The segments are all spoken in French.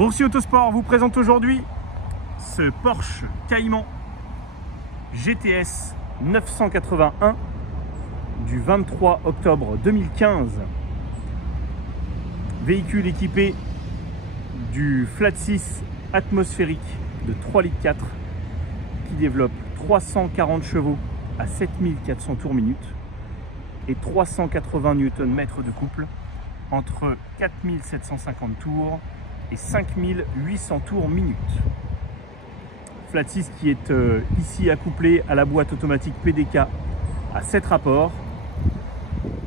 Boursier Autosport vous présente aujourd'hui ce Porsche Cayman GTS 981 du 23 octobre 2015. Véhicule équipé du flat 6 atmosphérique de 3,4 litres qui développe 340 chevaux à 7400 tours minute et 380 Nm de couple entre 4750 tours et 5800 tours minute. Flat 6 qui est ici accouplé à la boîte automatique PDK à 7 rapports.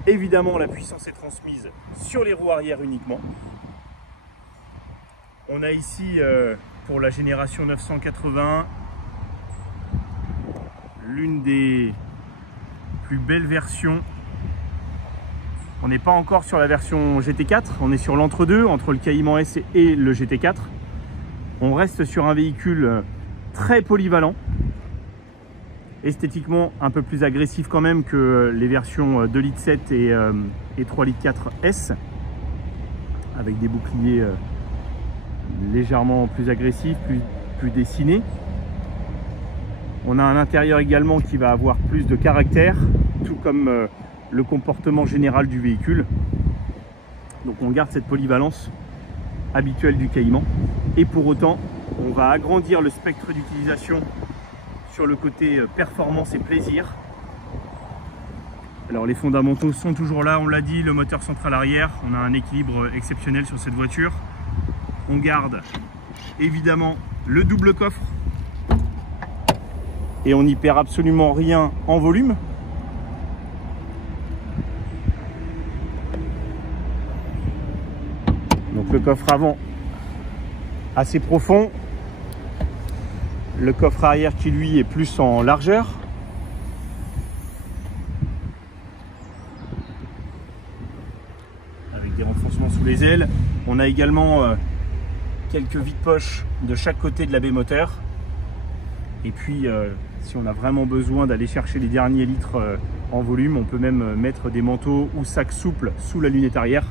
Évidemment, la puissance est transmise sur les roues arrière uniquement. On a ici pour la génération 980 l'une des plus belles versions. On n'est pas encore sur la version GT4, on est sur l'entre-deux, entre le Cayman S et le GT4. On reste sur un véhicule très polyvalent, esthétiquement un peu plus agressif quand même que les versions 2,7 litres et 3,4 litres S, avec des boucliers légèrement plus agressifs, plus dessinés. On a un intérieur également qui va avoir plus de caractère, tout comme le comportement général du véhicule. Donc on garde cette polyvalence habituelle du Cayman et pour autant on va agrandir le spectre d'utilisation sur le côté performance et plaisir. Alors les fondamentaux sont toujours là, on l'a dit, le moteur central arrière, on a un équilibre exceptionnel sur cette voiture. On garde évidemment le double coffre et on n'y perd absolument rien en volume. Donc le coffre avant assez profond, le coffre arrière qui lui est plus en largeur. Avec des renfoncements sous les ailes. On a également quelques vides-poches de chaque côté de la baie moteur. Et puis si on a vraiment besoin d'aller chercher les derniers litres en volume, on peut même mettre des manteaux ou sacs souples sous la lunette arrière.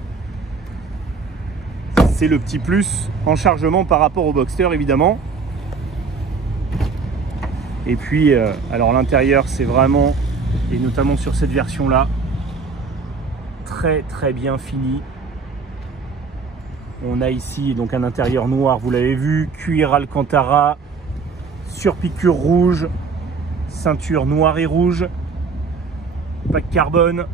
C'est le petit plus en chargement par rapport au Boxster évidemment. Et puis alors l'intérieur c'est vraiment, et notamment sur cette version là, très bien fini. On a ici donc un intérieur noir, vous l'avez vu, cuir Alcantara, surpiqûre rouge, ceinture noire et rouge, pack carbone.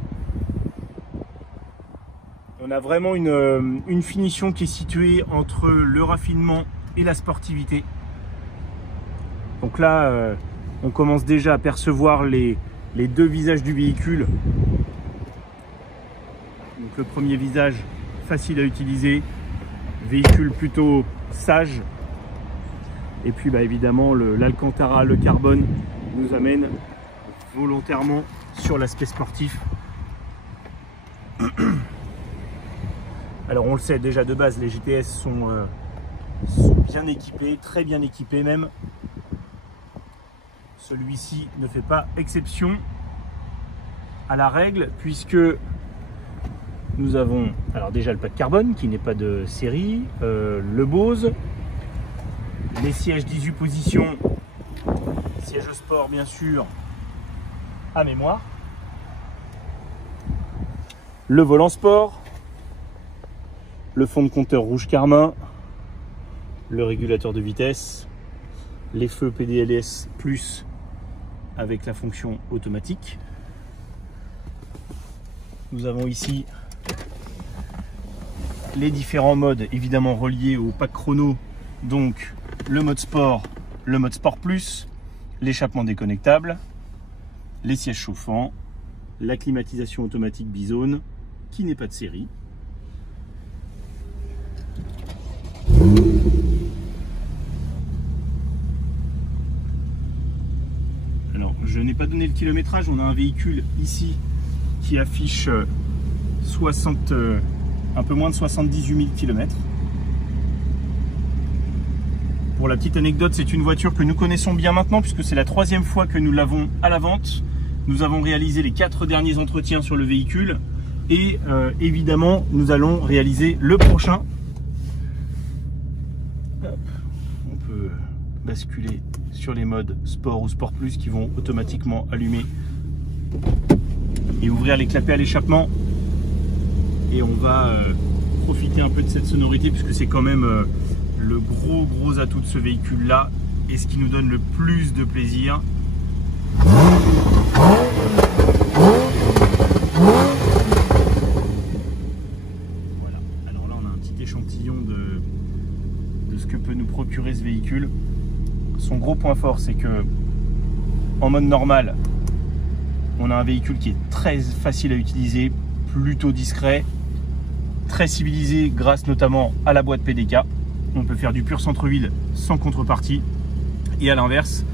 On a vraiment une finition qui est située entre le raffinement et la sportivité. Donc là, on commence déjà à percevoir les deux visages du véhicule. Donc le premier visage, facile à utiliser, véhicule plutôt sage. Et puis évidemment, l'Alcantara, le carbone nous amène volontairement sur l'aspect sportif. Alors on le sait déjà de base, les GTS sont bien équipés, très bien équipés même. Celui-ci ne fait pas exception à la règle puisque nous avons alors déjà le pack carbone qui n'est pas de série, le Bose, les sièges 18 positions, siège sport bien sûr à mémoire, le volant sport, le fond de compteur rouge carmin, le régulateur de vitesse, les feux PDLS Plus avec la fonction automatique. Nous avons ici les différents modes évidemment reliés au pack chrono, donc le mode sport plus, l'échappement déconnectable, les sièges chauffants, la climatisation automatique bizone qui n'est pas de série. Alors je n'ai pas donné le kilométrage, on a un véhicule ici qui affiche un peu moins de 78 000 km. Pour la petite anecdote, c'est une voiture que nous connaissons bien maintenant puisque c'est la 3e fois que nous l'avons à la vente. Nous avons réalisé les 4 derniers entretiens sur le véhicule et évidemment nous allons réaliser le prochain Hop, on peut basculer sur les modes Sport ou Sport Plus qui vont automatiquement allumer et ouvrir les clapets à l'échappement. Et on va profiter un peu de cette sonorité puisque c'est quand même le gros atout de ce véhicule là et ce qui nous donne le plus de plaisir. Voilà, alors là on a un petit échantillon de ce que peut nous procurer ce véhicule. Son gros point fort, c'est que en mode normal, on a un véhicule qui est très facile à utiliser, plutôt discret, très civilisé grâce notamment à la boîte PDK. On peut faire du pur centre-ville sans contrepartie. Et à l'inverse,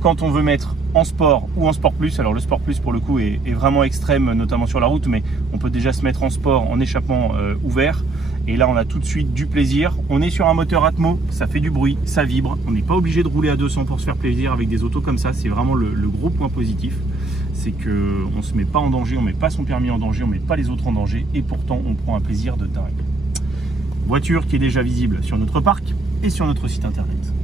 quand on veut mettre en sport ou en sport plus, alors le sport plus pour le coup est vraiment extrême, notamment sur la route, mais on peut déjà se mettre en sport en échappement ouvert. Et là, on a tout de suite du plaisir. On est sur un moteur Atmo, ça fait du bruit, ça vibre. On n'est pas obligé de rouler à 200 pour se faire plaisir avec des autos comme ça. C'est vraiment le gros point positif. C'est qu'on ne se met pas en danger, on ne met pas son permis en danger, on ne met pas les autres en danger. Et pourtant, on prend un plaisir de dingue. Voiture qui est déjà visible sur notre parc et sur notre site internet.